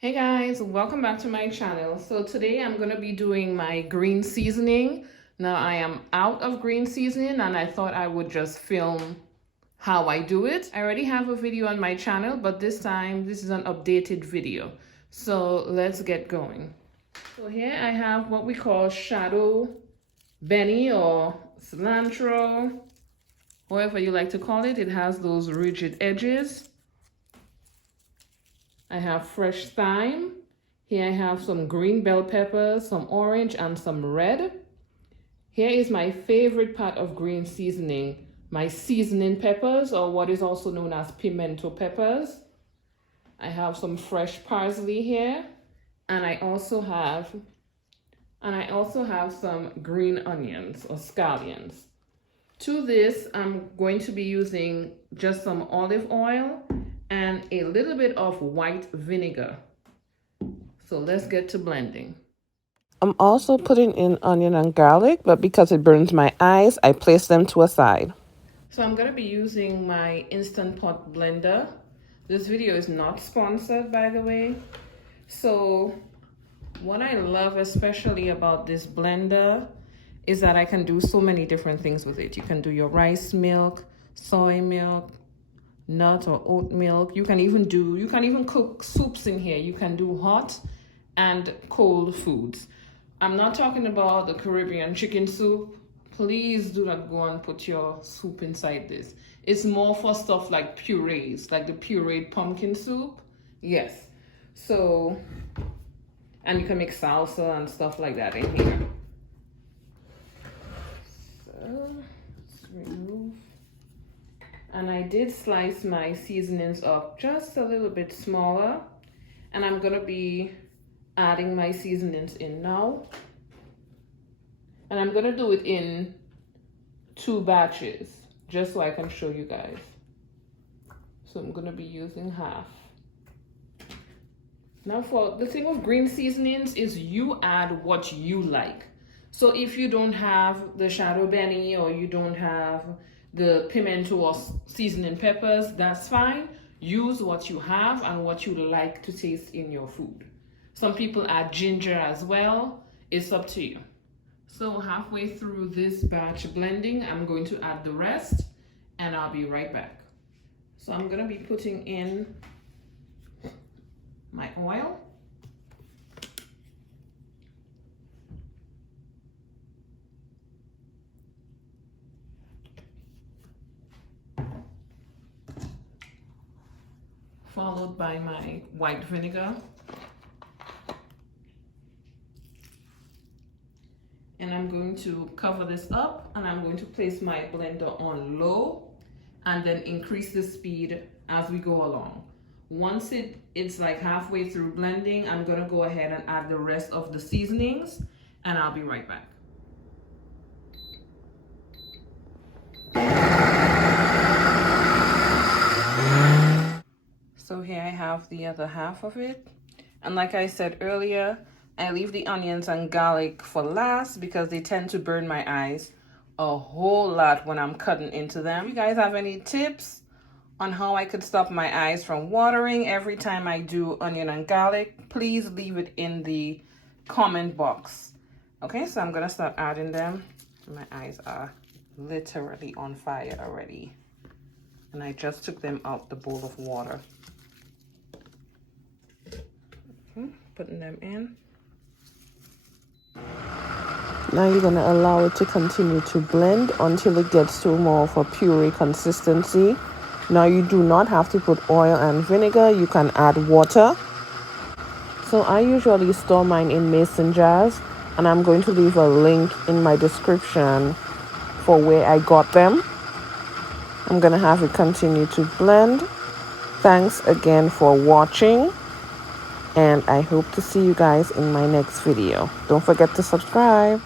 Hey guys, welcome back to my channel. So today I'm going to be doing my green seasoning. Now I am out of green seasoning and I thought I would just film how I do it. I already have a video on my channel, but this time this is an updated video. So let's get going. So here I have what we call shadow Benny or cilantro, however you like to call it. It has those rigid edges. I have fresh thyme. Here I have some green bell peppers, some orange, and some red. Here is my favorite part of green seasoning, my seasoning peppers, or what is also known as pimento peppers. I have some fresh parsley here, and I also have some green onions or scallions. To this, I'm going to be using just some olive oil and a little bit of white vinegar. So let's get to blending. I'm also putting in onion and garlic, but because it burns my eyes, I place them to a side. So I'm going to be using my Instant Pot blender. This video is not sponsored, by the way. So what I love especially about this blender is that I can do so many different things with it. You can do your rice milk, soy milk, nut or oat milk. You can even cook soups in here. You can do hot and cold foods. I'm not talking about the Caribbean chicken soup. Please do not go and put your soup inside this. It's more for stuff like purees, like the pureed pumpkin soup. Yes. So, and you can make salsa and stuff like that in here. So, let's remove. And I did slice my seasonings up just a little bit smaller. And I'm gonna be adding my seasonings in now. And I'm gonna do it in 2 batches, just so I can show you guys. So I'm gonna be using half. Now for the thing with green seasonings is you add what you like. So if you don't have the shadow Benny or you don't have the pimento or seasoning peppers, that's fine. Use what you have and what you like to taste in your food. Some people add ginger as well. It's up to you. So halfway through this batch blending, I'm going to add the rest and I'll be right back. So I'm going to be putting in my oil. Followed by my white vinegar. And I'm going to cover this up and I'm going to place my blender on low and then increase the speed as we go along. Once it's like halfway through blending, I'm gonna go ahead and add the rest of the seasonings and I'll be right back. So here I have the other half of it. And like I said earlier, I leave the onions and garlic for last because they tend to burn my eyes a whole lot when I'm cutting into them. If you guys have any tips on how I could stop my eyes from watering every time I do onion and garlic, please leave it in the comment box. Okay, so I'm gonna start adding them. My eyes are literally on fire already. And I just took them out the bowl of water. Okay, putting them in. Now you're going to allow it to continue to blend until it gets to more of a puree consistency. Now you do not have to put oil and vinegar. You can add water. So I usually store mine in mason jars, and I'm going to leave a link in my description for where I got them. I'm going to have it continue to blend. Thanks again for watching, and I hope to see you guys in my next video. Don't forget to subscribe.